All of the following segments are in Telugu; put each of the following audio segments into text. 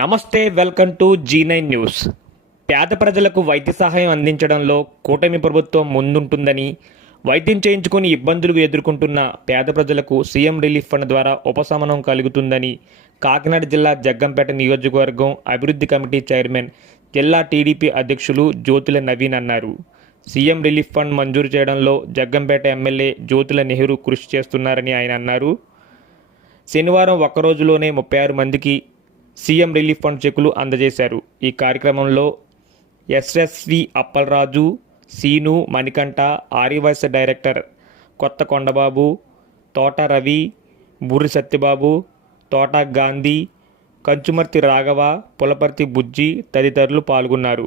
నమస్తే welcome to Zee nine news. పేద ప్రజలకు వైద్య సహాయం అందించడంలో కూటమి ప్రభుత్వం ముందుంటుందని వైద్యం చేయించుకొని ఇబ్బందులు ఎదుర్కొంటున్న పేద ప్రజలకు సీఎం రిలీఫ్ ఫండ్ ద్వారా ఉపశమనం కలుగుతుందని కాకినాడ జిల్లా జగ్గంపేట నియోజకవర్గం అభివృద్ధి కమిటీ చైర్మన్ జిల్లా టీడీపీ అధ్యక్షులు జ్యోతుల నవీన్ అన్నారు. సీఎం రిలీఫ్ ఫండ్ మంజూరు చేయడంలో జగ్గంపేట ఎమ్మెల్యే జ్యోతుల నెహ్రూ కృషి చేస్తున్నారని ఆయన అన్నారు. శనివారం ఒక్కరోజులోనే ముప్పై ఆరు మందికి సీఎం రిలీఫ్ ఫండ్ చెక్కులు అందజేశారు. ఈ కార్యక్రమంలో ఎస్ఎస్వి అప్పలరాజు సీను మణికంఠ ఆర్యవైస్ డైరెక్టర్ కొత్త కొండబాబు తోట రవి బుర్రి సత్యబాబు తోట గాంధీ కంచుమర్తి రాఘవ పులపర్తి బుజ్జి తదితరులు పాల్గొన్నారు.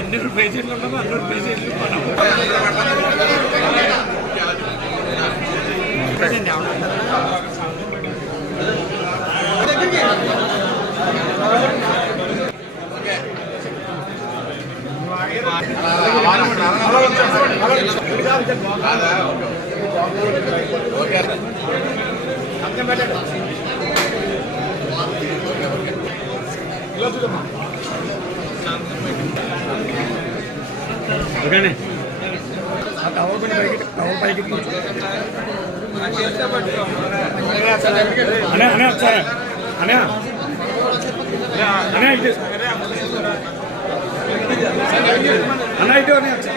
എന്റെ ഒരു പേജിലുണ്ടെന്ന് അന്നൊരു പേജിലും പണം ఓకేనే అనే అనే వచ్చారా అనే అనే ఇటు అన్న ఇటు అనే ఒకసారి